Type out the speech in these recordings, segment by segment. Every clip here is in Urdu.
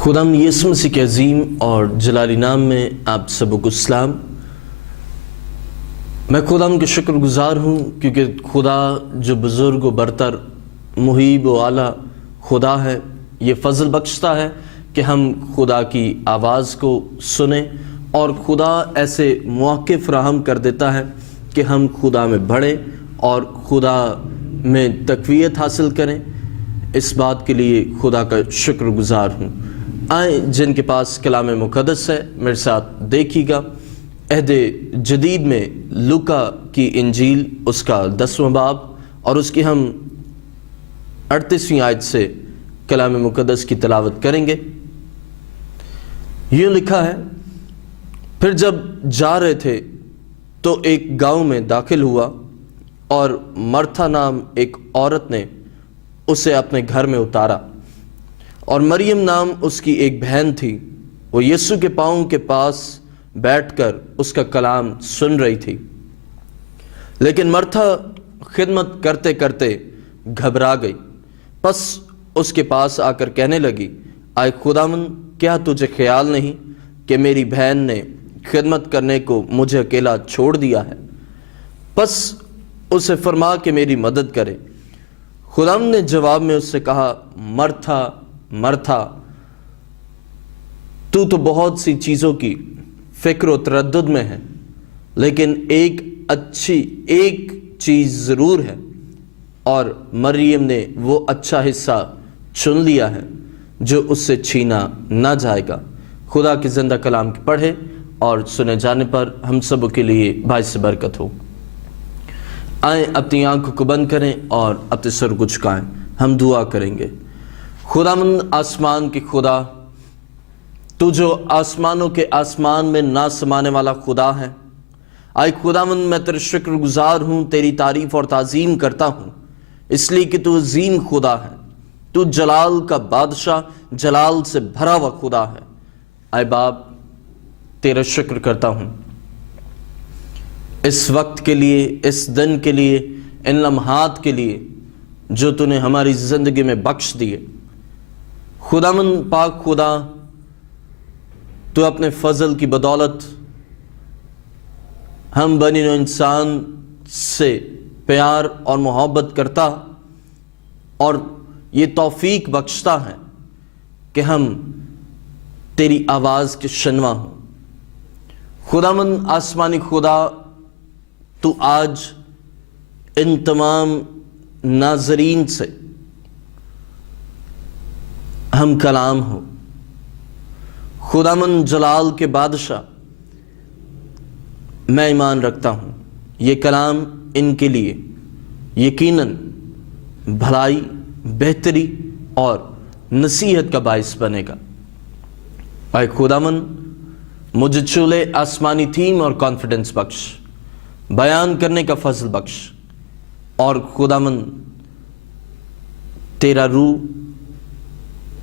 خداوند یسوع مسیح کے عظیم اور جلالی نام میں آپ سب کو اسلام۔ میں خداوند کے شکر گزار ہوں کیونکہ خدا جو بزرگ و برتر محیب و اعلیٰ خدا ہے، یہ فضل بخشتا ہے کہ ہم خدا کی آواز کو سنیں، اور خدا ایسے مواقع فراہم کر دیتا ہے کہ ہم خدا میں بڑھیں اور خدا میں تقویت حاصل کریں۔ اس بات کے لیے خدا کا شکر گزار ہوں۔ آئیں جن کے پاس کلام مقدس ہے میرے ساتھ دیکھیے گا عہد جدید میں لوکا کی انجیل اس کا 10واں باب اور اس کی ہم 38ویں آیت سے کلام مقدس کی تلاوت کریں گے۔ یوں لکھا ہے، پھر جب جا رہے تھے تو ایک گاؤں میں داخل ہوا، اور مرتھا نام ایک عورت نے اسے اپنے گھر میں اتارا، اور مریم نام اس کی ایک بہن تھی، وہ یسوع کے پاؤں کے پاس بیٹھ کر اس کا کلام سن رہی تھی۔ لیکن مرتھا خدمت کرتے کرتے گھبرا گئی، پس اس کے پاس آ کر کہنے لگی، آئے خداوند، کیا تجھے خیال نہیں کہ میری بہن نے خدمت کرنے کو مجھے اکیلا چھوڑ دیا ہے؟ پس اسے فرما کہ میری مدد کرے۔ خداوند نے جواب میں اس سے کہا، مرتھا مرتھا، تو بہت سی چیزوں کی فکر و تردد میں ہے، لیکن ایک چیز ضرور ہے، اور مریم نے وہ اچھا حصہ چن لیا ہے جو اس سے چھینا نہ جائے گا۔ خدا کے زندہ کلام کی پڑھے اور سنے جانے پر ہم سب کے لیے باعث برکت ہو۔ آئیں اپنی آنکھوں کو بند کریں اور اپنے سر کو جھکائیں، ہم دعا کریں گے۔ خداوند آسمان کے خدا، تو جو آسمانوں کے آسمان میں نہ سمانے والا خدا ہے، آئے خداوند میں تیرے شکر گزار ہوں، تیری تعریف اور تعظیم کرتا ہوں، اس لیے کہ تو عظیم خدا ہے، تو جلال کا بادشاہ، جلال سے بھرا ہوا خدا ہے۔ آئے باپ، تیرا شکر کرتا ہوں اس وقت کے لیے، اس دن کے لیے، ان لمحات کے لیے جو تو نے ہماری زندگی میں بخش دیے۔ خداوند پاک خدا، تو اپنے فضل کی بدولت ہم بنی نوع انسان سے پیار اور محبت کرتا، اور یہ توفیق بخشتا ہے کہ ہم تیری آواز کے شنوا ہوں۔ خداوند آسمانی خدا، تو آج ان تمام ناظرین سے ہم کلام ہو۔ خداوند جلال کے بادشاہ، میں ایمان رکھتا ہوں یہ کلام ان کے لیے یقیناً بھلائی، بہتری اور نصیحت کا باعث بنے گا۔ اے خداوند، مجھے چولے آسمانی تھیم اور کانفیڈنس بخش، بیان کرنے کا فضل بخش، اور خداوند تیرا روح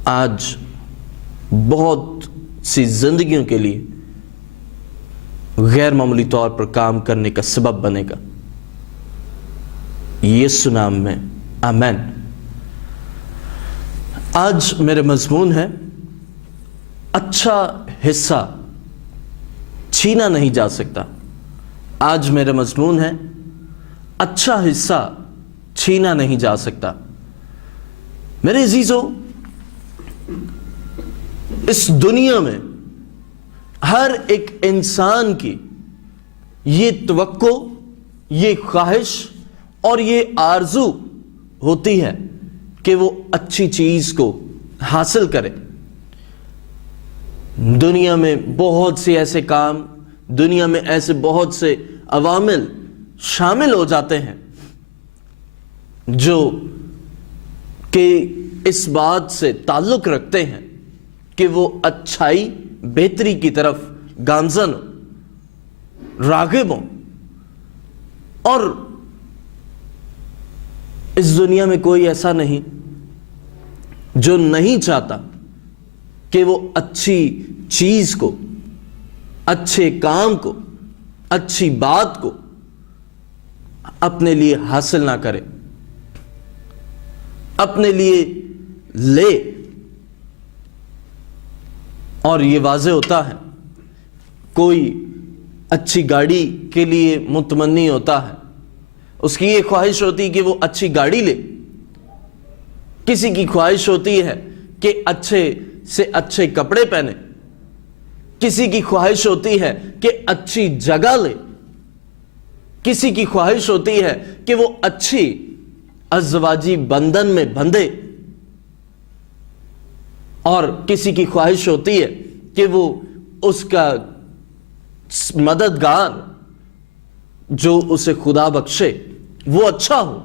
آج بہت سی زندگیوں کے لیے غیر معمولی طور پر کام کرنے کا سبب بنے گا، یسوع نام میں آمین۔ آج میرے مضمون ہے، اچھا حصہ چھینا نہیں جا سکتا۔ آج میرا مضمون ہے، اچھا حصہ چھینا نہیں جا سکتا۔ میرے عزیزو، اس دنیا میں ہر ایک انسان کی یہ توقع، یہ خواہش اور یہ آرزو ہوتی ہے کہ وہ اچھی چیز کو حاصل کرے۔ دنیا میں بہت سے ایسے کام، دنیا میں ایسے بہت سے عوامل شامل ہو جاتے ہیں جو کہ اس بات سے تعلق رکھتے ہیں کہ وہ اچھائی، بہتری کی طرف گامزن ہو، راغب ہوں، اور اس دنیا میں کوئی ایسا نہیں جو نہیں چاہتا کہ وہ اچھی چیز کو، اچھے کام کو، اچھی بات کو اپنے لیے حاصل نہ کرے، اپنے لیے لے۔ اور یہ واضح ہوتا ہے، کوئی اچھی گاڑی کے لیے متمنی ہوتا ہے، اس کی یہ خواہش ہوتی ہے کہ وہ اچھی گاڑی لے، کسی کی خواہش ہوتی ہے کہ اچھے سے اچھے کپڑے پہنے، کسی کی خواہش ہوتی ہے کہ اچھی جگہ لے، کسی کی خواہش ہوتی ہے کہ وہ اچھی ازواجی بندھن میں بندھے، اور کسی کی خواہش ہوتی ہے کہ وہ اس کا مددگار جو اسے خدا بخشے وہ اچھا ہو۔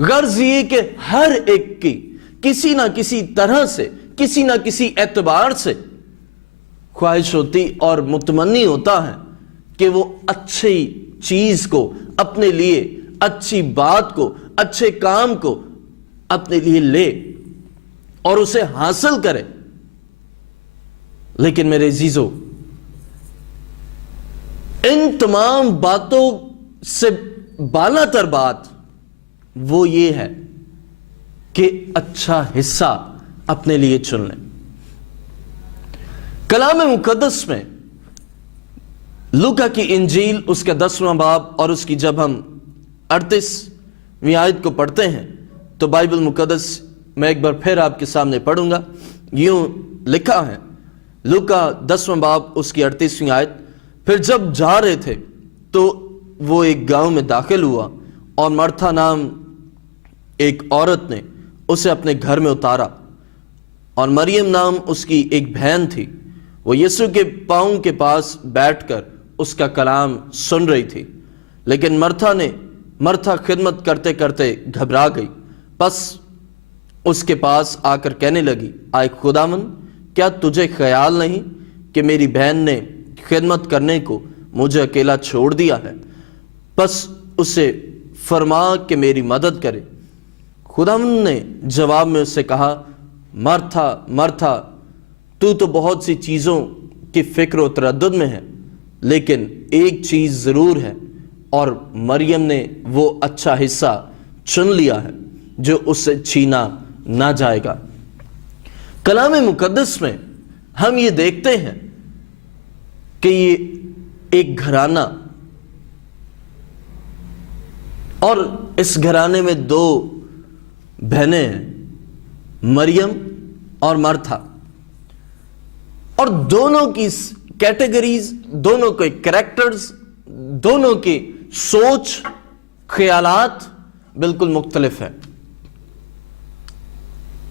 غرض یہ کہ ہر ایک کی کسی نہ کسی طرح سے، کسی نہ کسی اعتبار سے خواہش ہوتی اور متمنی ہوتا ہے کہ وہ اچھی چیز کو اپنے لیے، اچھی بات کو، اچھے کام کو اپنے لیے لے اور اسے حاصل کرے۔ لیکن میرے عزیزو، ان تمام باتوں سے بالا تر بات وہ یہ ہے کہ اچھا حصہ اپنے لیے چن لیں۔ کلام مقدس میں لوکا کی انجیل اس کا 10واں باب اور اس کی جب ہم 38ویں آیت کو پڑھتے ہیں تو بائبل مقدس میں ایک بار پھر آپ کے سامنے پڑھوں گا۔ یوں لکھا ہے، لوکا 10واں باب اس کی 38ویں آیت، پھر جب جا رہے تھے تو وہ ایک گاؤں میں داخل ہوا اور مرتھا نام ایک عورت نے اسے اپنے گھر میں اتارا، اور مریم نام اس کی ایک بہن تھی، وہ یسوع کے پاؤں کے پاس بیٹھ کر اس کا کلام سن رہی تھی۔ لیکن مرتھا خدمت کرتے کرتے گھبرا گئی، پس اس کے پاس آ کر کہنے لگی، آئے خداوند، کیا تجھے خیال نہیں کہ میری بہن نے خدمت کرنے کو مجھے اکیلا چھوڑ دیا ہے؟ پس اسے فرما کہ میری مدد کرے۔ خداوند نے جواب میں اس سے کہا، مرتھا مرتھا، تو بہت سی چیزوں کی فکر و تردد میں ہے، لیکن ایک چیز ضرور ہے، اور مریم نے وہ اچھا حصہ چن لیا ہے جو اس سے چھینا نہ جائے گا۔ کلام مقدس میں ہم یہ دیکھتے ہیں کہ یہ ایک گھرانہ، اور اس گھرانے میں دو بہنیں ہیں، مریم اور مرتھا، اور دونوں کی کیٹیگریز، دونوں کے کریکٹرز، دونوں کی سوچ، خیالات بالکل مختلف ہیں۔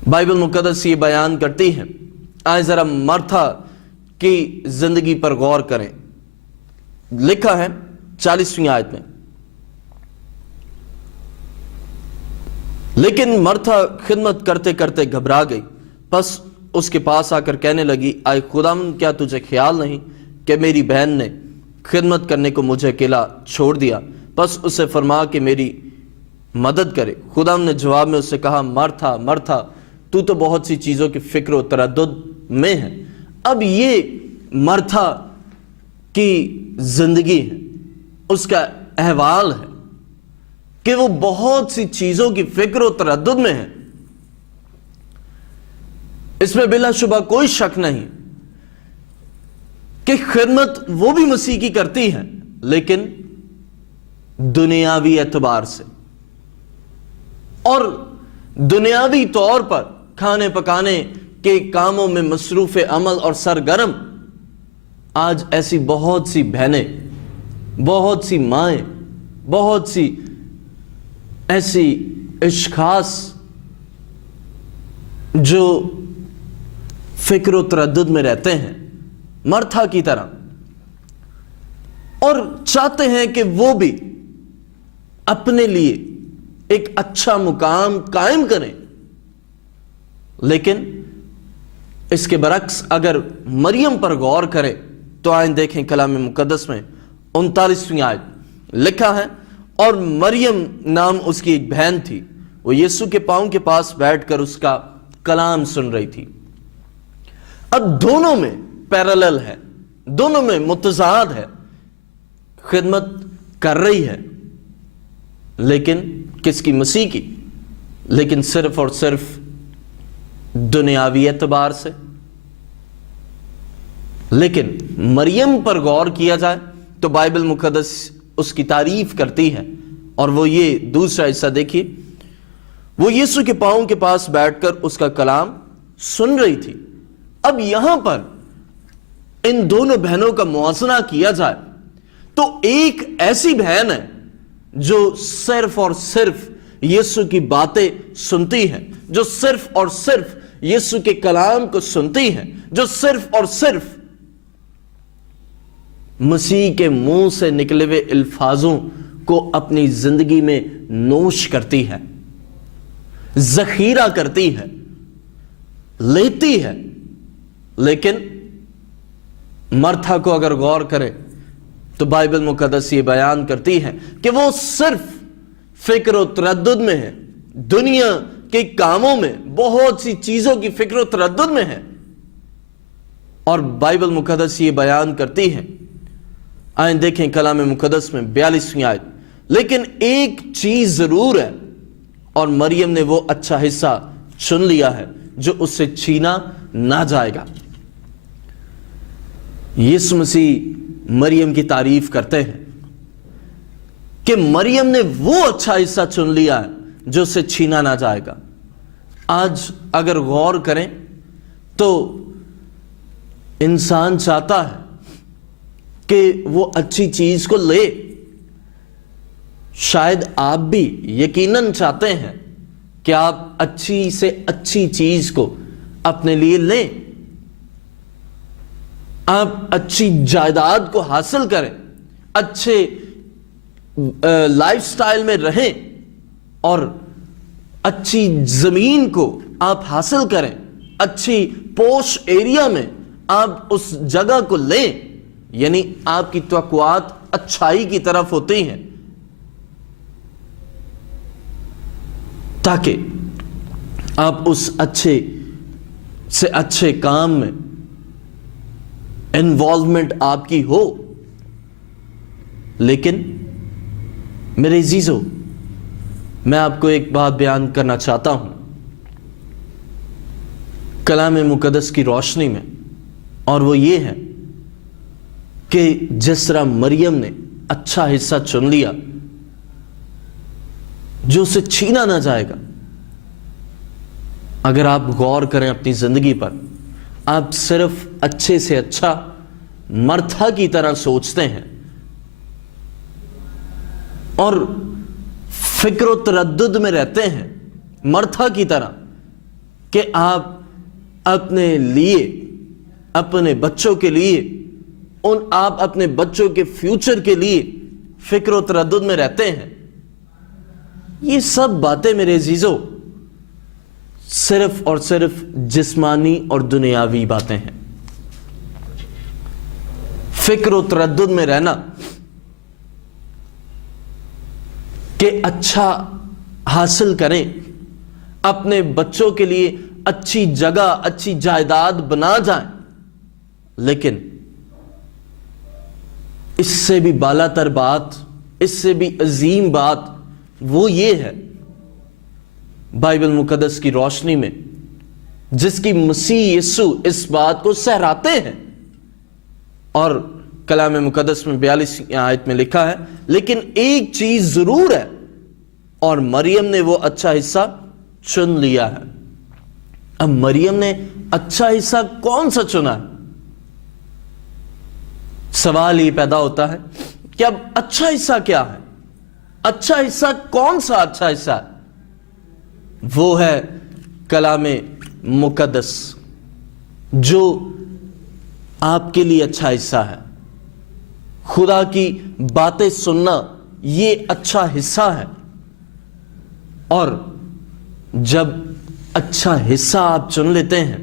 بائبل مقدس یہ بیان کرتی ہے، آئے ذرا مرتھا کی زندگی پر غور کریں۔ لکھا ہے 40ویں آیت میں، لیکن مرتھا خدمت کرتے کرتے گھبرا گئی، پس اس کے پاس آ کر کہنے لگی، آئے خداوند، کیا تجھے خیال نہیں کہ میری بہن نے خدمت کرنے کو مجھے اکیلا چھوڑ دیا؟ پس اسے فرما کہ میری مدد کرے۔ خداوند نے جواب میں اس سے کہا، مرتھا مرتھا، تو بہت سی چیزوں کی فکر و تردد میں ہے۔ اب یہ مرتھا کی زندگی ہے، اس کا احوال ہے کہ وہ بہت سی چیزوں کی فکر و تردد میں ہے۔ اس میں بلا شبہ کوئی شک نہیں کہ خدمت وہ بھی مسیح کی کرتی ہے، لیکن دنیاوی اعتبار سے، اور دنیاوی طور پر کھانے پکانے کے کاموں میں مصروف عمل اور سرگرم۔ آج ایسی بہت سی بہنیں، بہت سی مائیں، بہت سی ایسی اشخاص جو فکر و تردد میں رہتے ہیں مرتھا کی طرح، اور چاہتے ہیں کہ وہ بھی اپنے لیے ایک اچھا مقام قائم کریں۔ لیکن اس کے برعکس اگر مریم پر غور کریں تو آئیں دیکھیں کلام مقدس میں 39ویں آیت لکھا ہے، اور مریم نام اس کی ایک بہن تھی، وہ یسوع کے پاؤں کے پاس بیٹھ کر اس کا کلام سن رہی تھی۔ اب دونوں میں پیرالل ہے، دونوں میں متضاد ہے، خدمت کر رہی ہے، لیکن کس کی؟ مسیح کی، لیکن صرف اور صرف دنیاوی اعتبار سے، لیکن مریم پر غور کیا جائے تو بائبل مقدس اس کی تعریف کرتی ہے، اور وہ یہ دوسرا حصہ دیکھیے، وہ یسوع کے پاؤں کے پاس بیٹھ کر اس کا کلام سن رہی تھی۔ اب یہاں پر ان دونوں بہنوں کا موازنہ کیا جائے تو ایک ایسی بہن ہے جو صرف اور صرف یسوع کی باتیں سنتی ہے، جو صرف اور صرف یسوع کے کلام کو سنتی ہے، جو صرف اور صرف مسیح کے منہ سے نکلے ہوئے الفاظوں کو اپنی زندگی میں نوش کرتی ہے، ذخیرہ کرتی ہے، لیتی ہے۔ لیکن مرتھا کو اگر غور کریں تو بائبل مقدس یہ بیان کرتی ہے کہ وہ صرف فکر و تردد میں ہے، دنیا کے کاموں میں، بہت سی چیزوں کی فکر و تردد میں ہے۔ اور بائبل مقدس یہ بیان کرتی ہے، آئیں دیکھیں کلام مقدس میں 42ویں آیت، لیکن ایک چیز ضرور ہے، اور مریم نے وہ اچھا حصہ چن لیا ہے جو اس سے چھینا نہ جائے گا۔ یسوع مسیح مریم کی تعریف کرتے ہیں کہ مریم نے وہ اچھا حصہ چن لیا ہے جو اسے چھینا نہ جائے گا۔ آج اگر غور کریں تو انسان چاہتا ہے کہ وہ اچھی چیز کو لے، شاید آپ بھی یقیناً چاہتے ہیں کہ آپ اچھی سے اچھی چیز کو اپنے لیے لیں، آپ اچھی جائیداد کو حاصل کریں، اچھے لائف سٹائل میں رہیں، اور اچھی زمین کو آپ حاصل کریں، اچھی پوش ایریا میں آپ اس جگہ کو لیں، یعنی آپ کی توقعات اچھائی کی طرف ہوتی ہیں تاکہ آپ اس اچھے سے اچھے کام میں انوالومنٹ آپ کی ہو۔ لیکن میرے عزیزو، میں آپ کو ایک بات بیان کرنا چاہتا ہوں کلام مقدس کی روشنی میں، اور وہ یہ ہے کہ جس طرح مریم نے اچھا حصہ چن لیا جو اسے چھینا نہ جائے گا، اگر آپ غور کریں اپنی زندگی پر، آپ صرف اچھے سے اچھا مرتھا کی طرح سوچتے ہیں اور فکر و تردد میں رہتے ہیں مرتھا کی طرح کہ آپ اپنے لیے، اپنے بچوں کے لیے، آپ اپنے بچوں کے فیوچر کے لیے فکر و تردد میں رہتے ہیں۔ یہ سب باتیں میرے عزیزو صرف اور صرف جسمانی اور دنیاوی باتیں ہیں۔ فکر و تردد میں رہنا کہ اچھا حاصل کریں، اپنے بچوں کے لیے اچھی جگہ، اچھی جائیداد بنا جائیں، لیکن اس سے بھی بالا تر بات، اس سے بھی عظیم بات وہ یہ ہے بائبل مقدس کی روشنی میں، جس کی مسیح یسوع اس بات کو سہراتے ہیں، اور کلام مقدس میں 42 آیت میں لکھا ہے، لیکن ایک چیز ضرور ہے، اور مریم نے وہ اچھا حصہ چن لیا ہے۔ اب مریم نے اچھا حصہ کون سا چنا ہے؟ سوال یہ پیدا ہوتا ہے کہ اب اچھا حصہ کیا ہے؟ اچھا حصہ کون سا اچھا حصہ ہے؟ وہ ہے کلام مقدس، جو آپ کے لیے اچھا حصہ ہے۔ خدا کی باتیں سننا یہ اچھا حصہ ہے، اور جب اچھا حصہ آپ چن لیتے ہیں،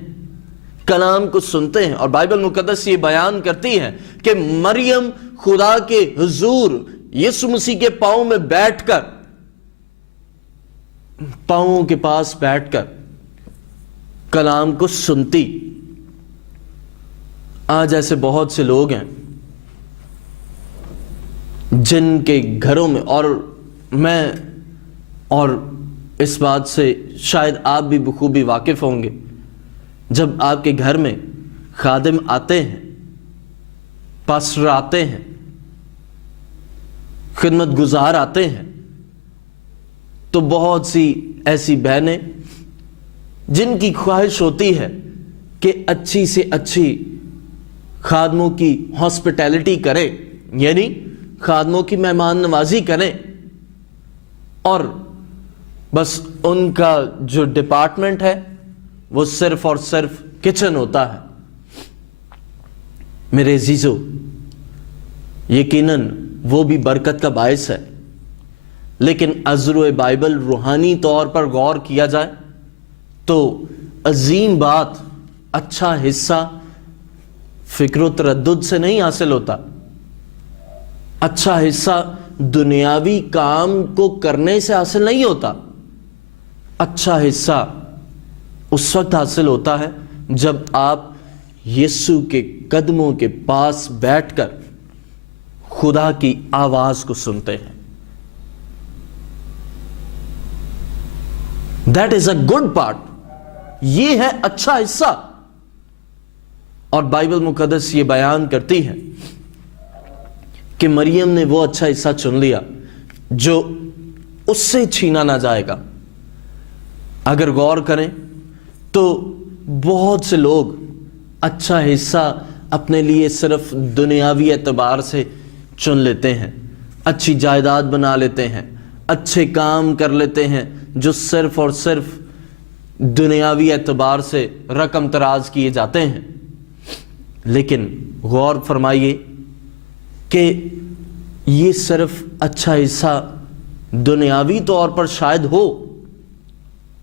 کلام کو سنتے ہیں، اور بائبل مقدس یہ بیان کرتی ہے کہ مریم خدا کے حضور یسوع مسیح کے پاؤں میں بیٹھ کر، پاؤں کے پاس بیٹھ کر کلام کو سنتی۔ آج ایسے بہت سے لوگ ہیں جن کے گھروں میں، اور میں اور اس بات سے شاید آپ بھی بخوبی واقف ہوں گے، جب آپ کے گھر میں خادم آتے ہیں پاسٹر آتے ہیں، خدمت گزار آتے ہیں، تو بہت سی ایسی بہنیں جن کی خواہش ہوتی ہے کہ اچھی سے اچھی خادموں کی ہاسپٹیلٹی کریں، یعنی خادموں کی مہمان نوازی کریں، اور بس ان کا جو ڈپارٹمنٹ ہے وہ صرف اور صرف کچن ہوتا ہے۔ میرے عزیزو، یقیناً وہ بھی برکت کا باعث ہے، لیکن ازرو بائبل روحانی طور پر غور کیا جائے تو عظیم بات، اچھا حصہ فکر و تردد سے نہیں حاصل ہوتا۔ اچھا حصہ دنیاوی کام کو کرنے سے حاصل نہیں ہوتا۔ اچھا حصہ اس وقت حاصل ہوتا ہے جب آپ یسوع کے قدموں کے پاس بیٹھ کر خدا کی آواز کو سنتے ہیں۔ That is a good part. یہ ہے اچھا حصہ۔ اور بائبل مقدس یہ بیان کرتی ہے کہ مریم نے وہ اچھا حصہ چن لیا جو اس سے چھینا نہ جائے گا۔ اگر غور کریں تو بہت سے لوگ اچھا حصہ اپنے لیے صرف دنیاوی اعتبار سے چن لیتے ہیں، اچھی جائیداد بنا لیتے ہیں، اچھے کام کر لیتے ہیں جو صرف اور صرف دنیاوی اعتبار سے رقم تراز کیے جاتے ہیں۔ لیکن غور فرمائیے کہ یہ صرف اچھا حصہ دنیاوی طور پر شاید ہو،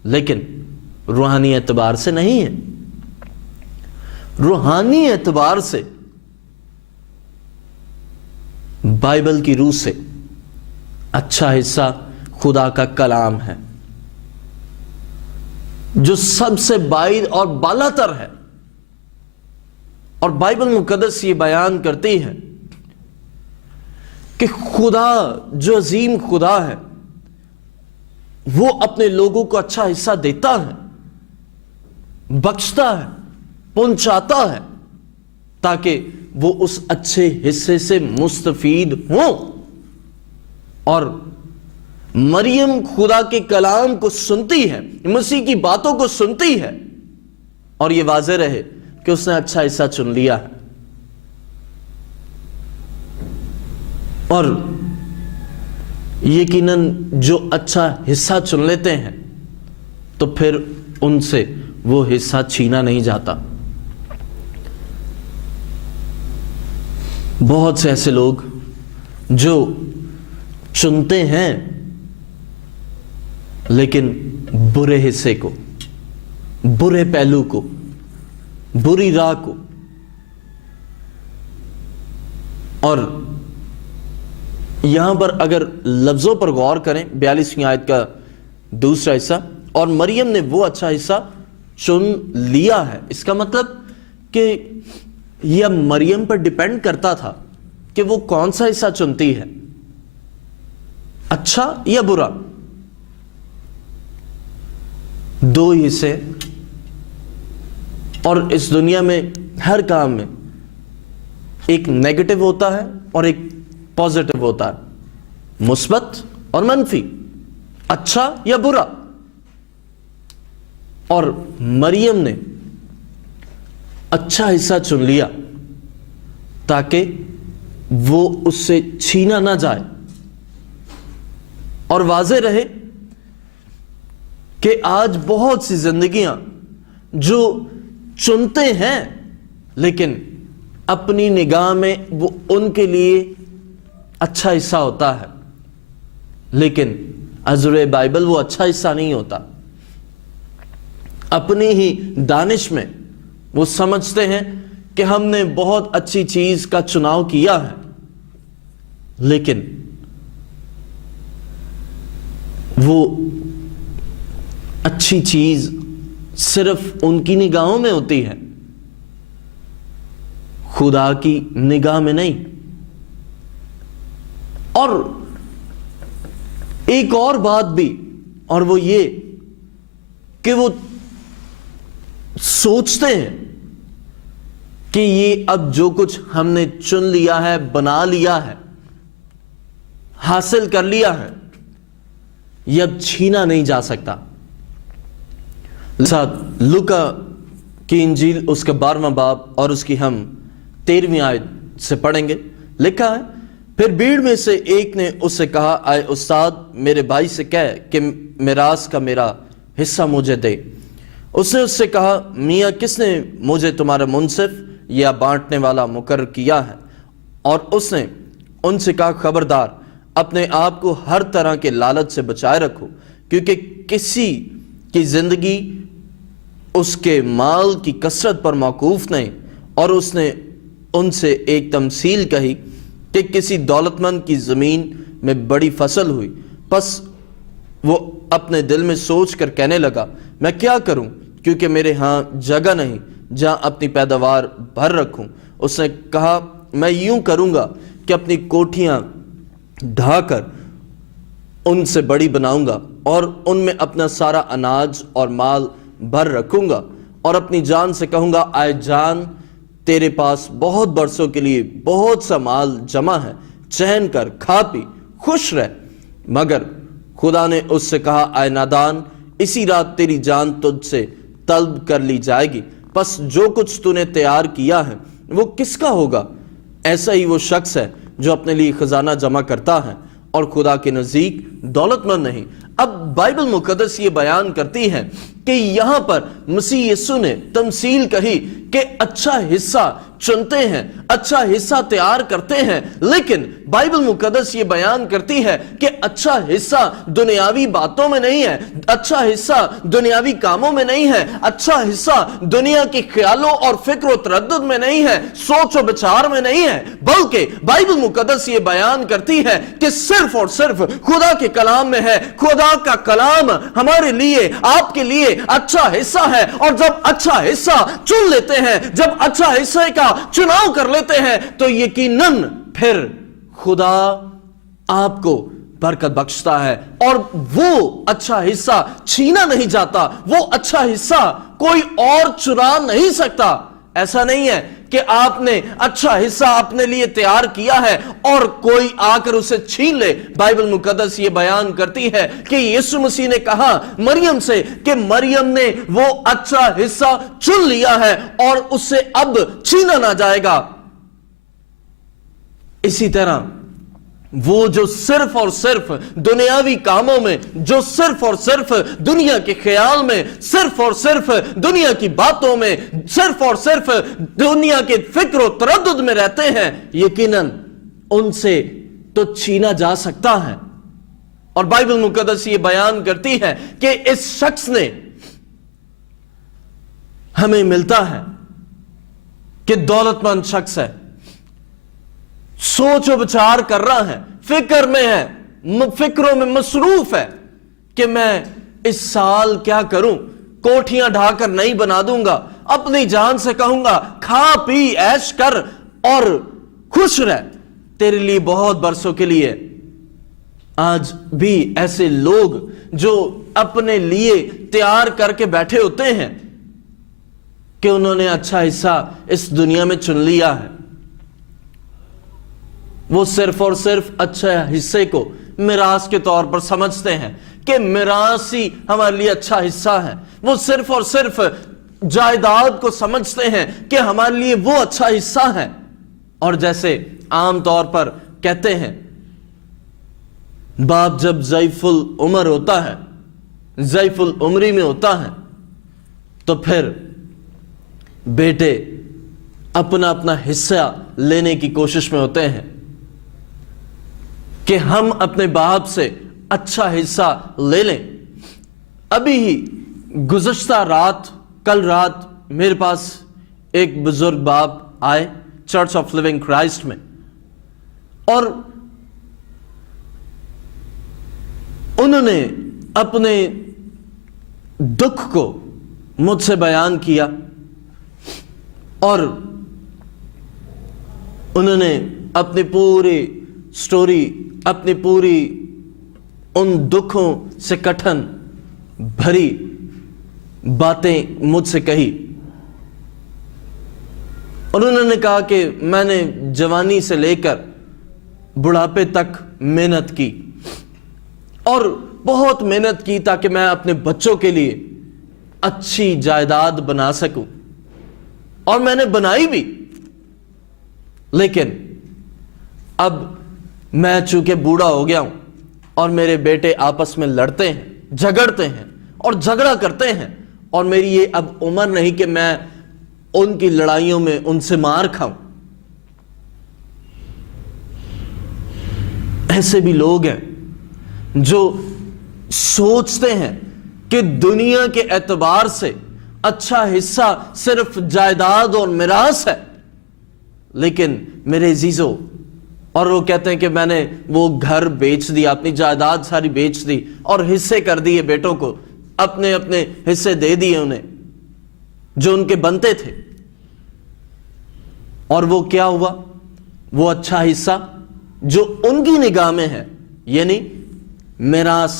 لیکن روحانی اعتبار سے نہیں ہے۔ روحانی اعتبار سے، بائبل کی روح سے، اچھا حصہ خدا کا کلام ہے جو سب سے بعید اور بالا تر ہے۔ اور بائبل مقدس یہ بیان کرتی ہے کہ خدا جو عظیم خدا ہے وہ اپنے لوگوں کو اچھا حصہ دیتا ہے، بخشتا ہے، پہنچاتا ہے، تاکہ وہ اس اچھے حصے سے مستفید ہوں۔ اور مریم خدا کے کلام کو سنتی ہے، مسیح کی باتوں کو سنتی ہے، اور یہ واضح رہے کہ اس نے اچھا حصہ چن لیا ہے۔ اور یقیناً جو اچھا حصہ چن لیتے ہیں تو پھر ان سے وہ حصہ چھینا نہیں جاتا۔ بہت سے ایسے لوگ جو چنتے ہیں لیکن برے حصے کو، برے پہلو کو، بری راہ کو، اور یہاں پر اگر لفظوں پر غور کریں 42ویں آیت کا دوسرا حصہ، اور مریم نے وہ اچھا حصہ چن لیا ہے، اس کا مطلب کہ یہ مریم پر ڈیپینڈ کرتا تھا کہ وہ کون سا حصہ چنتی ہے، اچھا یا برا۔ دو حصے، اور اس دنیا میں ہر کام میں ایک نیگیٹو ہوتا ہے اور ایک پازیٹو ہوتا ہے، مثبت اور منفی، اچھا یا برا۔ اور مریم نے اچھا حصہ چن لیا تاکہ وہ اس سے چھینا نہ جائے، اور واضح رہے کہ آج بہت سی زندگیاں جو چنتے ہیں لیکن اپنی نگاہ میں وہ ان کے لیے اچھا حصہ ہوتا ہے، لیکن ازر بائبل وہ اچھا حصہ نہیں ہوتا۔ اپنی ہی دانش میں وہ سمجھتے ہیں کہ ہم نے بہت اچھی چیز کا چناؤ کیا ہے، لیکن وہ اچھی چیز صرف ان کی نگاہوں میں ہوتی ہے، خدا کی نگاہ میں نہیں۔ اور ایک اور بات بھی، اور وہ یہ کہ وہ سوچتے ہیں کہ یہ اب جو کچھ ہم نے چن لیا ہے, بنا لیا ہے, حاصل کر لیا ہے, یہ اب چھینا نہیں جا سکتا. ساتھ لوکا کی انجیل اس کا 12واں باب اور اس کی ہم 13ویں آیت سے پڑھیں گے. لکھا ہے, پھر بھیڑ میں سے ایک نے اس سے کہا, آئے استاد, میرے بھائی سے کہہ کہ میراث کا میرا حصہ مجھے دے. اس نے اس سے کہا, میاں کس نے مجھے تمہارا منصف یا بانٹنے والا مقرر کیا ہے؟ اور اس نے ان سے کہا, خبردار, اپنے آپ کو ہر طرح کے لالچ سے بچائے رکھو, کیونکہ کسی کی زندگی اس کے مال کی کثرت پر موقوف نہیں. اور اس نے ان سے ایک تمثیل کہی کہ کسی دولت مند کی زمین میں بڑی فصل ہوئی. پس وہ اپنے دل میں سوچ کر کہنے لگا, میں کیا کروں, کیونکہ میرے ہاں جگہ نہیں جہاں اپنی پیداوار بھر رکھوں. اس نے کہا, میں یوں کروں گا کہ اپنی کوٹھیاں ڈھا کر ان سے بڑی بناؤں گا اور ان میں اپنا سارا اناج اور مال بھر رکھوں گا, اور اپنی جان سے کہوں گا, آئے جان, تیرے پاس بہت برسوں کے لیے بہت سا مال جمع ہے, چین کر, کھا پی, خوش رہ. مگر خدا نے اس سے کہا, آئے نادان, اسی رات تیری جان تجھ سے طلب کر لی جائے گی. پس جو کچھ تو نے تیار کیا ہے وہ کس کا ہوگا؟ ایسا ہی وہ شخص ہے جو اپنے لیے خزانہ جمع کرتا ہے اور خدا کے نزدیک دولت مند نہیں. اب بائبل مقدس یہ بیان کرتی ہے کہ یہاں پر مسیح یسوع نے تمثیل کہی کہ اچھا حصہ چنتے ہیں, اچھا حصہ تیار کرتے ہیں, لیکن بائبل مقدس یہ بیان کرتی ہے کہ اچھا حصہ دنیاوی باتوں میں نہیں ہے, اچھا حصہ دنیاوی کاموں میں نہیں ہے, اچھا حصہ دنیا کے خیالوں اور فکر و تردد میں نہیں ہے, سوچ و بچار میں نہیں ہے, بلکہ بائبل مقدس یہ بیان کرتی ہے کہ صرف اور صرف خدا کے کلام میں ہے. خدا کا کلام ہمارے لیے, آپ کے لیے اچھا حصہ ہے, اور جب اچھا حصہ چن لیتے ہیں, جب اچھا حصے کا چناؤ کر لیتے ہیں, تو یقیناً پھر خدا آپ کو برکت بخشتا ہے, اور وہ اچھا حصہ چھینا نہیں جاتا, وہ اچھا حصہ کوئی اور چرا نہیں سکتا. ایسا نہیں ہے کہ آپ نے اچھا حصہ اپنے لیے تیار کیا ہے اور کوئی آ کر اسے چھین لے. بائبل مقدس یہ بیان کرتی ہے کہ یسوع مسیح نے کہا مریم سے کہ مریم نے وہ اچھا حصہ چن لیا ہے اور اس سے اب چھینا نہ جائے گا. اسی طرح وہ جو صرف اور صرف دنیاوی کاموں میں, جو صرف اور صرف دنیا کے خیال میں, صرف اور صرف دنیا کی باتوں میں, صرف اور صرف دنیا کے فکر و تردد میں رہتے ہیں, یقیناً ان سے تو چھینا جا سکتا ہے. اور بائبل مقدس یہ بیان کرتی ہے کہ اس شخص نے ہمیں ملتا ہے کہ دولت مند شخص ہے, سوچ و بچار کر رہا ہے, فکر میں ہے, فکروں میں مصروف ہے کہ میں اس سال کیا کروں, کوٹھیاں ڈھا کر نہیں بنا دوں گا, اپنی جان سے کہوں گا کھا پی عیش کر اور خوش رہ, تیرے لیے بہت برسوں کے لیے. آج بھی ایسے لوگ جو اپنے لیے تیار کر کے بیٹھے ہوتے ہیں کہ انہوں نے اچھا حصہ اس دنیا میں چن لیا ہے, وہ صرف اور صرف اچھے حصے کو میراث کے طور پر سمجھتے ہیں کہ میراث ہی ہمارے لیے اچھا حصہ ہے. وہ صرف اور صرف جائیداد کو سمجھتے ہیں کہ ہمارے لیے وہ اچھا حصہ ہے. اور جیسے عام طور پر کہتے ہیں, باپ جب ضعیف العمر ہوتا ہے, ضعیف العمری میں ہوتا ہے, تو پھر بیٹے اپنا اپنا حصہ لینے کی کوشش میں ہوتے ہیں کہ ہم اپنے باپ سے اچھا حصہ لے لیں. ابھی ہی گزشتہ رات, کل رات میرے پاس ایک بزرگ باپ آئے چرچ آف لیونگ کرائسٹ میں, اور انہوں نے اپنے دکھ کو مجھ سے بیان کیا, اور انہوں نے اپنی پوری سٹوری, اپنی پوری ان دکھوں سے کٹھن بھری باتیں مجھ سے کہی. اور انہوں نے کہا کہ میں نے جوانی سے لے کر بڑھاپے تک محنت کی اور بہت محنت کی تاکہ میں اپنے بچوں کے لیے اچھی جائیداد بنا سکوں، اور میں نے بنائی بھی، لیکن اب میں چونکہ بوڑھا ہو گیا ہوں اور میرے بیٹے آپس میں لڑتے ہیں، جھگڑتے ہیں اور جھگڑا کرتے ہیں، اور میری یہ اب عمر نہیں کہ میں ان کی لڑائیوں میں ان سے مار کھاؤں۔ ایسے بھی لوگ ہیں جو سوچتے ہیں کہ دنیا کے اعتبار سے اچھا حصہ صرف جائیداد اور میراث ہے، لیکن میرے عزیزو، اور وہ کہتے ہیں کہ میں نے وہ گھر بیچ دیا، اپنی جائیداد ساری بیچ دی اور حصے کر دیے بیٹوں کو، اپنے اپنے حصے دے دیے انہیں جو ان کے بنتے تھے، اور وہ کیا ہوا؟ وہ اچھا حصہ جو ان کی نگاہ میں ہے، یعنی میراث،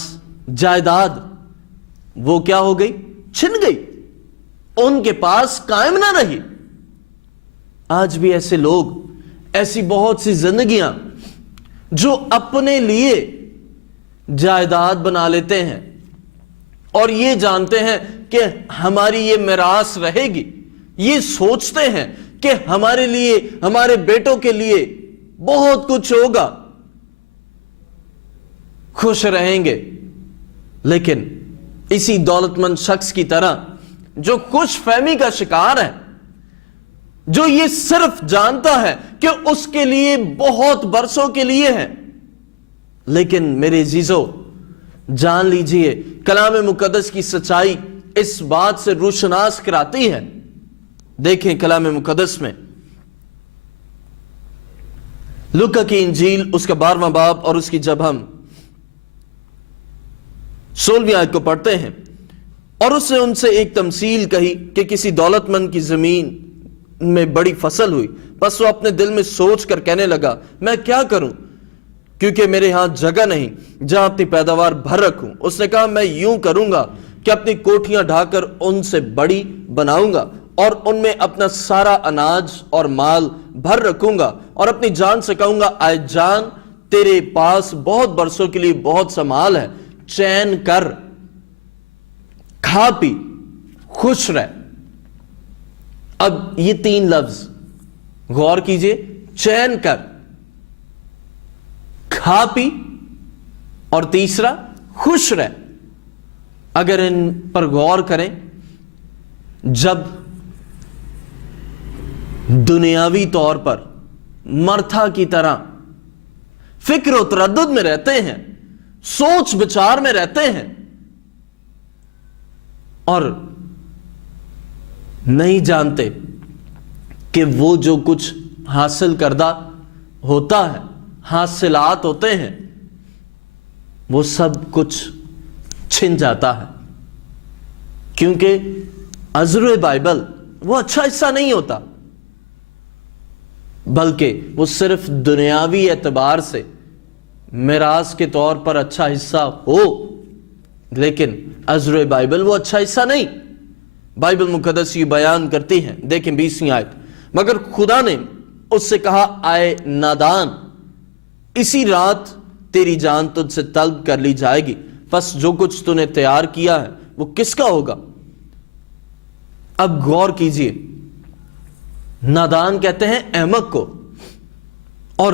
جائیداد، وہ کیا ہو گئی؟ چھن گئی، ان کے پاس قائم نہ رہی۔ آج بھی ایسے لوگ، ایسی بہت سی زندگیاں جو اپنے لیے جائیداد بنا لیتے ہیں اور یہ جانتے ہیں کہ ہماری یہ میراث رہے گی، یہ سوچتے ہیں کہ ہمارے لیے، ہمارے بیٹوں کے لیے بہت کچھ ہوگا، خوش رہیں گے، لیکن اسی دولت مند شخص کی طرح جو خوش فہمی کا شکار ہے، جو یہ صرف جانتا ہے کہ اس کے لیے بہت برسوں کے لیے ہے، لیکن میرے عزیزو جان لیجئے کلام مقدس کی سچائی اس بات سے روشناس کراتی ہے۔ دیکھیں کلام مقدس میں لوکا کی انجیل اس کا 12واں باب اور اس کی جب ہم 16ویں آیت کو پڑھتے ہیں، اور اس نے ان سے ایک تمثیل کہی کہ کسی دولت مند کی زمین میں بڑی فصل ہوئی، بس وہ اپنے دل میں سوچ کر کہنے لگا میں کیا کروں کیونکہ میرے ہاں جگہ نہیں جہاں اپنی پیداوار بھر رکھوں۔ اس نے کہا میں یوں کروں گا کہ اپنی کوٹھیاں ڈھا کر ان سے بڑی بناؤں گا اور ان میں اپنا سارا اناج اور مال بھر رکھوں گا، اور اپنی جان سے کہوں گا اے جان تیرے پاس بہت برسوں کے لیے بہت سا مال ہے، چین کر، کھا پی، خوش رہ۔ اب یہ 3 لفظ غور کیجئے، چین کر، کھا پی، اور تیسرا خوش رہ۔ اگر ان پر غور کریں، جب دنیاوی طور پر مرتھا کی طرح فکر و تردد میں رہتے ہیں، سوچ بچار میں رہتے ہیں اور نہیں جانتے کہ وہ جو کچھ حاصل کردہ ہوتا ہے، حاصلات ہوتے ہیں، وہ سب کچھ چھن جاتا ہے، کیونکہ عذر بائبل وہ اچھا حصہ نہیں ہوتا، بلکہ وہ صرف دنیاوی اعتبار سے میراث کے طور پر اچھا حصہ ہو، لیکن عذر بائبل وہ اچھا حصہ نہیں۔ بائبل مقدس یہ بیان کرتی ہے، دیکھیں 20ویں آیت، مگر خدا نے اس سے کہا اے نادان، اسی رات تیری جان تجھ سے طلب کر لی جائے گی، پس جو کچھ تو نے تیار کیا ہے وہ کس کا ہوگا؟ اب غور کیجئے، نادان کہتے ہیں احمق کو، اور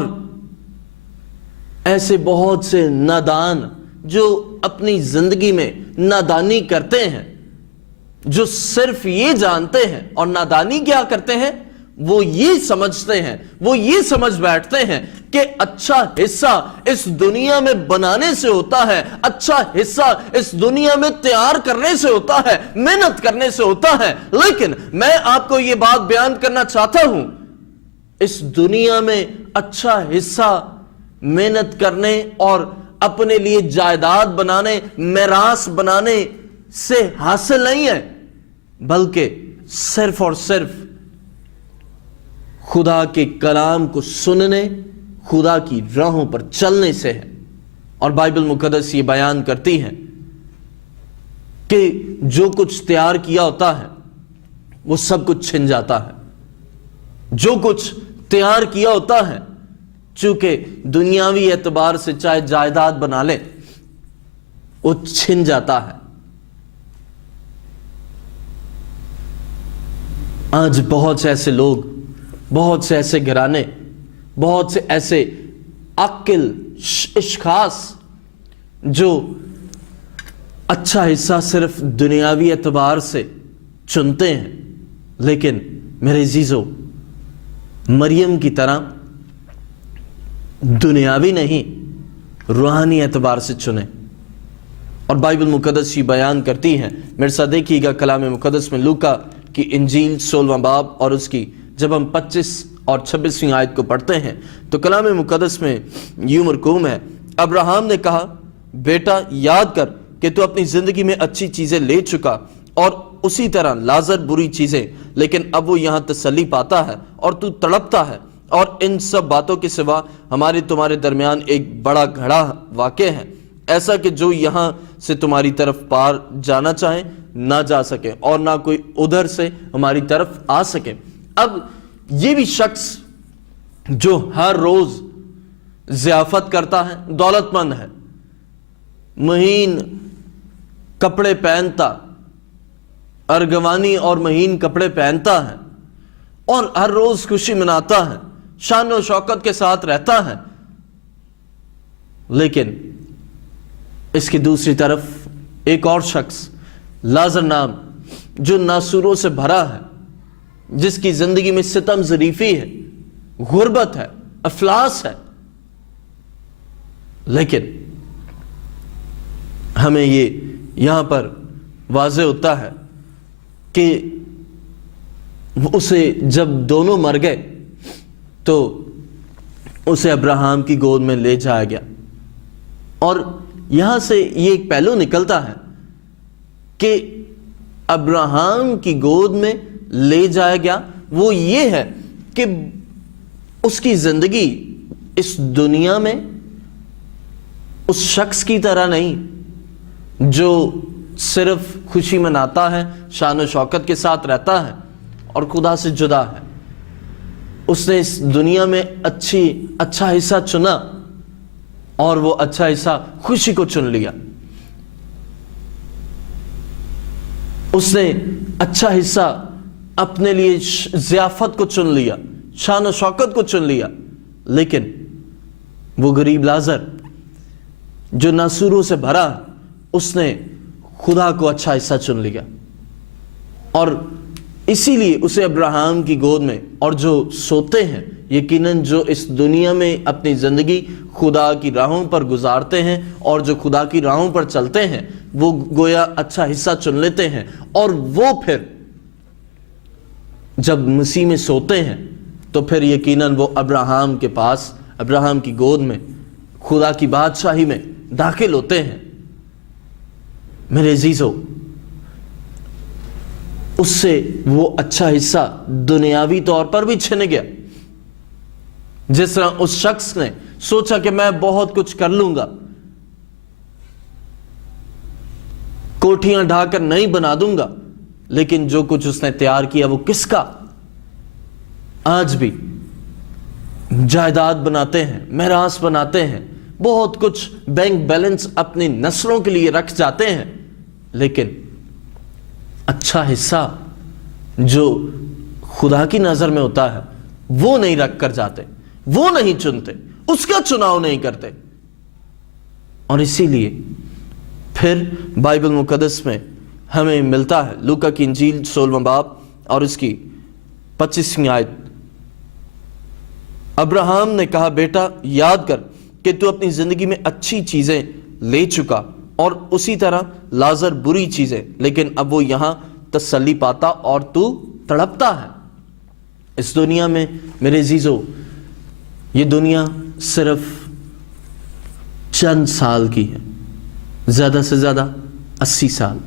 ایسے بہت سے نادان جو اپنی زندگی میں نادانی کرتے ہیں، جو صرف یہ جانتے ہیں، اور نادانی کیا کرتے ہیں؟ وہ یہ سمجھتے ہیں، وہ یہ سمجھ بیٹھتے ہیں کہ اچھا حصہ اس دنیا میں بنانے سے ہوتا ہے، اچھا حصہ اس دنیا میں تیار کرنے سے ہوتا ہے، محنت کرنے سے ہوتا ہے۔ لیکن میں آپ کو یہ بات بیان کرنا چاہتا ہوں، اس دنیا میں اچھا حصہ محنت کرنے اور اپنے لیے جائیداد بنانے، میراث بنانے سے حاصل نہیں ہے، بلکہ صرف اور صرف خدا کے کلام کو سننے، خدا کی راہوں پر چلنے سے ہے۔ اور بائبل مقدس یہ بیان کرتی ہے کہ جو کچھ تیار کیا ہوتا ہے وہ سب کچھ چھن جاتا ہے، جو کچھ تیار کیا ہوتا ہے، چونکہ دنیاوی اعتبار سے چاہے جائیداد بنا لے، وہ چھن جاتا ہے۔ آج بہت سے ایسے لوگ، بہت سے ایسے گھرانے، بہت سے ایسے عاقل اشخاص جو اچھا حصہ صرف دنیاوی اعتبار سے چنتے ہیں، لیکن میرے عزیزو، مریم کی طرح دنیاوی نہیں، روحانی اعتبار سے چنیں۔ اور بائبل مقدس یہ بیان کرتی ہے، میرے ساتھ دیکھیے گا کلام مقدس میں لوکا کی انجیل 16واں باب اور اس کی جب ہم 25 اور 26ویں آیت کو پڑھتے ہیں تو کلام مقدس میں یوں مرقوم ہے، ابراہیم نے کہا، بیٹا یاد کر کہ تو اپنی زندگی میں اچھی چیزیں لے چکا اور اسی طرح لازر بری چیزیں، لیکن اب وہ یہاں تسلی پاتا ہے اور تو تڑپتا ہے، اور ان سب باتوں کے سوا ہمارے تمہارے درمیان ایک بڑا گھڑا واقع ہے، ایسا کہ جو یہاں سے تمہاری طرف پار جانا چاہیں نہ جا سکے اور نہ کوئی ادھر سے ہماری طرف آ سکے۔ اب یہ بھی شخص جو ہر روز ضیافت کرتا ہے، دولت مند ہے، مہین کپڑے پہنتا، ارغوانی اور مہین کپڑے پہنتا ہے اور ہر روز خوشی مناتا ہے، شان و شوکت کے ساتھ رہتا ہے، لیکن اس کی دوسری طرف ایک اور شخص لازر نام جو ناسوروں سے بھرا ہے، جس کی زندگی میں ستم ظریفی ہے، غربت ہے، افلاس ہے، لیکن ہمیں یہ یہاں پر واضح ہوتا ہے کہ اسے جب دونوں مر گئے تو اسے ابراہیم کی گود میں لے جایا گیا۔ اور یہاں سے یہ ایک پہلو نکلتا ہے کہ ابراہیم کی گود میں لے جایا گیا، وہ یہ ہے کہ اس کی زندگی اس دنیا میں اس شخص کی طرح نہیں جو صرف خوشی مناتا ہے، شان و شوکت کے ساتھ رہتا ہے اور خدا سے جدا ہے۔ اس نے اس دنیا میں اچھا حصہ چنا اور وہ اچھا حصہ خوشی کو چن لیا۔ اس نے اچھا حصہ اپنے لیے ضیافت کو چن لیا، شان و شوکت کو چن لیا، لیکن وہ غریب لازر جو ناسوروں سے بھرا، اس نے خدا کو اچھا حصہ چن لیا، اور اسی لیے اسے ابراہیم کی گود میں، اور جو سوتے ہیں یقیناً جو اس دنیا میں اپنی زندگی خدا کی راہوں پر گزارتے ہیں اور جو خدا کی راہوں پر چلتے ہیں، وہ گویا اچھا حصہ چن لیتے ہیں، اور وہ پھر جب مسیح میں سوتے ہیں تو پھر یقیناً وہ ابراہیم کے پاس، ابراہیم کی گود میں، خدا کی بادشاہی میں داخل ہوتے ہیں۔ میرے عزیزو، اس سے وہ اچھا حصہ دنیاوی طور پر بھی چھن گیا۔ جس طرح اس شخص نے سوچا کہ میں بہت کچھ کر لوں گا، کوٹھیاں ڈھا کر نہیں بنا دوں گا، لیکن جو کچھ اس نے تیار کیا وہ کس کا؟ آج بھی جائیداد بناتے ہیں، میراث بناتے ہیں، بہت کچھ بینک بیلنس اپنی نسلوں کے لیے رکھ جاتے ہیں، لیکن اچھا حصہ جو خدا کی نظر میں ہوتا ہے وہ نہیں رکھ کر جاتے، وہ نہیں چنتے، اس کا چناؤ نہیں کرتے۔ اور اسی لیے پھر بائبل مقدس میں ہمیں ملتا ہے لوکا کی انجیل 16واں باب اور اس کی 25ویں آیت، ابراہیم نے کہا، بیٹا یاد کر کہ تو اپنی زندگی میں اچھی چیزیں لے چکا اور اسی طرح لازر بری چیزیں، لیکن اب وہ یہاں تسلی پاتا اور تو تڑپتا ہے۔ اس دنیا میں میرے عزیزو، یہ دنیا صرف چند سال کی ہے، زیادہ سے زیادہ 80 سال،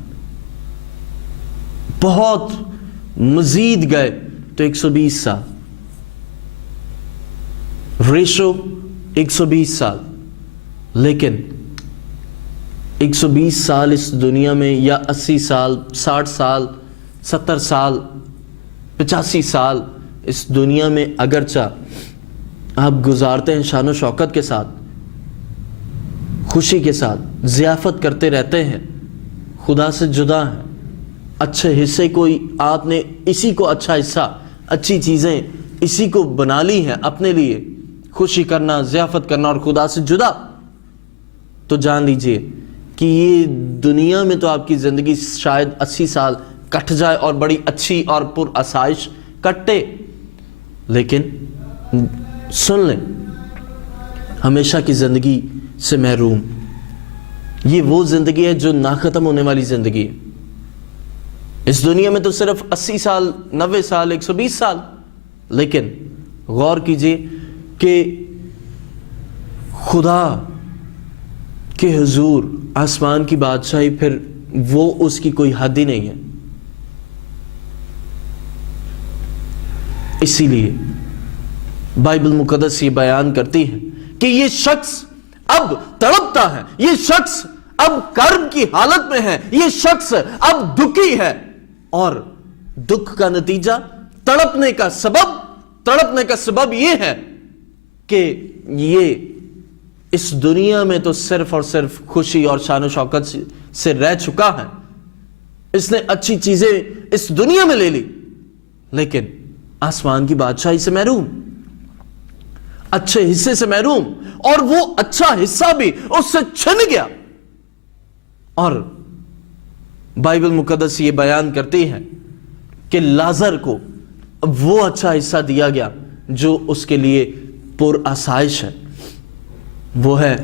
بہت مزید گئے تو 120 سال، ریشو 120 سال، لیکن 120 سال اس دنیا میں یا 80 سال، 60 سال، 70 سال، 85 سال اس دنیا میں اگرچہ آپ گزارتے ہیں شان و شوکت کے ساتھ، خوشی کے ساتھ، ضیافت کرتے رہتے ہیں، خدا سے جدا ہیں، اچھے حصے کوئی آپ نے اسی کو اچھا حصہ، اچھی چیزیں اسی کو بنا لی ہیں اپنے لیے، خوشی کرنا، ضیافت کرنا اور خدا سے جدا، تو جان لیجئے کہ یہ دنیا میں تو آپ کی زندگی شاید 80 سال کٹ جائے اور بڑی اچھی اور پر آسائش کٹے، لیکن سن لیں، ہمیشہ کی زندگی سے محروم، یہ وہ زندگی ہے جو نہ ختم ہونے والی زندگی ہے۔ اس دنیا میں تو صرف 80 سال، 90 سال، 120 سال، لیکن غور کیجئے کہ خدا کے حضور آسمان کی بادشاہی، پھر وہ اس کی کوئی حد ہی نہیں ہے۔ اسی لیے بائبل مقدس یہ بیان کرتی ہے کہ یہ شخص اب تڑپتا ہے، یہ شخص اب کرب کی حالت میں ہے، یہ شخص اب دکھی ہے، اور دکھ کا نتیجہ، تڑپنے کا سبب یہ ہے کہ یہ اس دنیا میں تو صرف اور صرف خوشی اور شان و شوکت سے رہ چکا ہے، اس نے اچھی چیزیں اس دنیا میں لے لی، لیکن آسمان کی بادشاہی سے محروم، اچھے حصے سے محروم، اور وہ اچھا حصہ بھی اس سے چھن گیا۔ اور بائبل مقدس یہ بیان کرتی ہے کہ لازر کو وہ اچھا حصہ دیا گیا جو اس کے لیے پر آسائش ہے، وہ ہے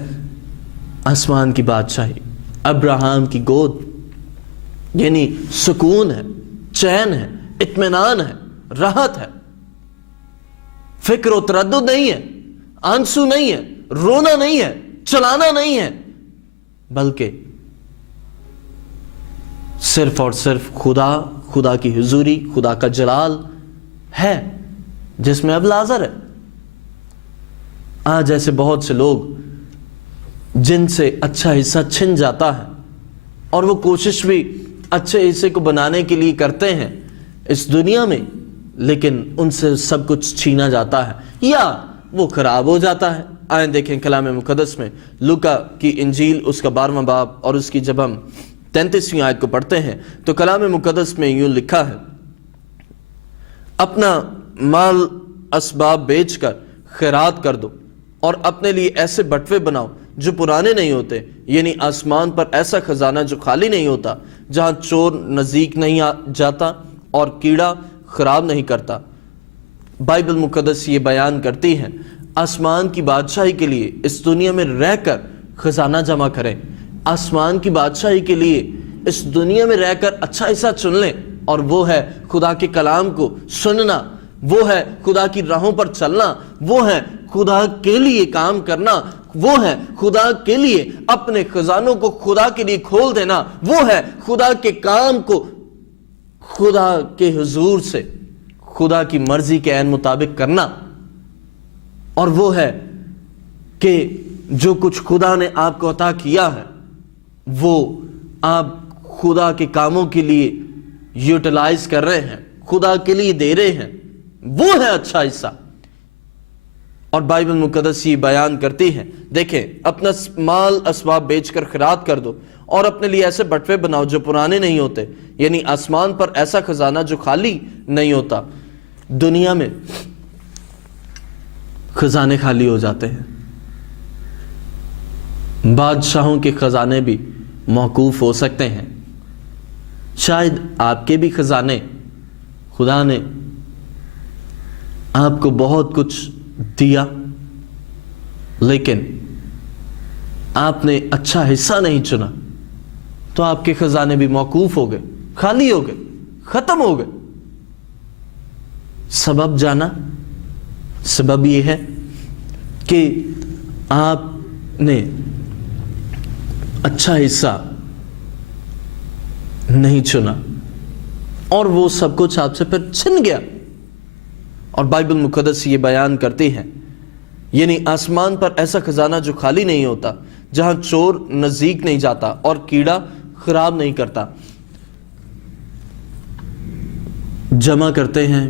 آسمان کی بادشاہی، ابراہیم کی گود، یعنی سکون ہے، چین ہے، اطمینان ہے، راحت ہے، فکر و تردد نہیں ہے، آنسو نہیں ہے، رونا نہیں ہے، چلانا نہیں ہے، بلکہ صرف اور صرف خدا کی حضوری، خدا کا جلال ہے جس میں اب لازر ہے۔ آج ایسے بہت سے لوگ جن سے اچھا حصہ چھن جاتا ہے، اور وہ کوشش بھی اچھے حصے کو بنانے کے لیے کرتے ہیں اس دنیا میں، لیکن ان سے سب کچھ چھینا جاتا ہے یا وہ خراب ہو جاتا ہے۔ آئیں دیکھیں کلام مقدس میں لوکا کی انجیل اس کا 12واں باب اور اس کی جب ہم 33ویں آیت کو پڑھتے ہیں تو کلام مقدس میں یوں لکھا ہے، اپنا مال اسباب بیچ کر خیرات کر دو اور اپنے لیے ایسے بٹوے بناؤ جو پرانے نہیں ہوتے، یعنی آسمان پر ایسا خزانہ جو خالی نہیں ہوتا، جہاں چور نزدیک نہیں جاتا اور کیڑا خراب نہیں کرتا۔ بائبل مقدس یہ بیان کرتی ہے آسمان کی بادشاہی کے لیے اس دنیا میں رہ کر خزانہ جمع کریں، آسمان کی بادشاہی کے لیے اس دنیا میں رہ کر اچھا حصہ چن لیں، اور وہ ہے خدا کے کلام کو سننا، وہ ہے خدا کی راہوں پر چلنا، وہ ہے خدا کے لیے کام کرنا، وہ ہے خدا کے لیے اپنے خزانوں کو خدا کے لیے کھول دینا، وہ ہے خدا کے کام کو خدا کے حضور سے خدا کی مرضی کے عین مطابق کرنا، اور وہ ہے کہ جو کچھ خدا نے آپ کو عطا کیا ہے وہ آپ خدا کے کاموں کے لیے یوٹیلائز کر رہے ہیں، خدا کے لیے دے رہے ہیں، وہ ہے اچھا حصہ۔ اور بائبل مقدس یہ بیان کرتی ہے، دیکھیں، اپنا مال اسباب بیچ کر خیرات کر دو اور اپنے لیے ایسے بٹوے بناؤ جو پرانے نہیں ہوتے، یعنی آسمان پر ایسا خزانہ جو خالی نہیں ہوتا۔ دنیا میں خزانے خالی ہو جاتے ہیں، بادشاہوں کے خزانے بھی موقوف ہو سکتے ہیں، شاید آپ کے بھی خزانے، خدا نے آپ کو بہت کچھ دیا لیکن آپ نے اچھا حصہ نہیں چنا، تو آپ کے خزانے بھی موقوف ہو گئے، خالی ہو گئے، ختم ہو گئے۔ سبب جانا؟ سبب یہ ہے کہ آپ نے اچھا حصہ نہیں چنا اور وہ سب کچھ آپ سے پھر چھن گیا۔ اور بائبل مقدس یہ بیان کرتی ہے، یعنی آسمان پر ایسا خزانہ جو خالی نہیں ہوتا، جہاں چور نزدیک نہیں جاتا اور کیڑا خراب نہیں کرتا۔ جمع کرتے ہیں،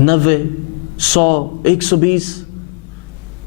90, 100, 120,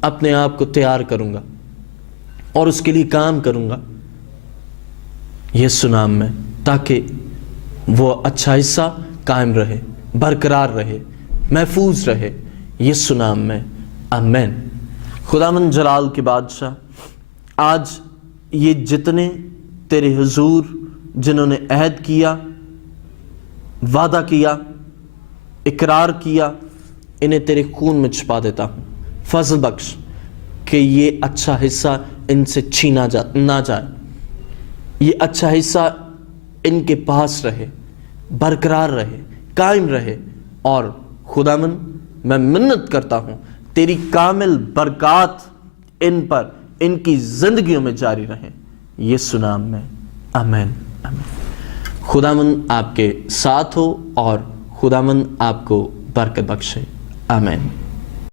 اپنے آپ کو تیار کروں گا اور اس کے لیے کام کروں گا یسوع نام میں، تاکہ وہ اچھا حصہ قائم رہے، برقرار رہے، محفوظ رہے، یسوع نام میں، آمین۔ خداوند جلال کے بادشاہ، آج یہ جتنے تیرے حضور جنہوں نے عہد کیا، وعدہ کیا، اقرار کیا، انہیں تیرے خون میں چھپا دیتا ہوں۔ فضل بخش کہ یہ اچھا حصہ ان سے چھینا نہ جائے، یہ اچھا حصہ ان کے پاس رہے، برقرار رہے، قائم رہے، اور خداوند میں منت کرتا ہوں تیری کامل برکات ان پر، ان کی زندگیوں میں جاری رہیں، یسوع نام میں، آمین، آمین۔ خداوند آپ کے ساتھ ہو اور خداوند آپ کو برکت بخشے، آمین۔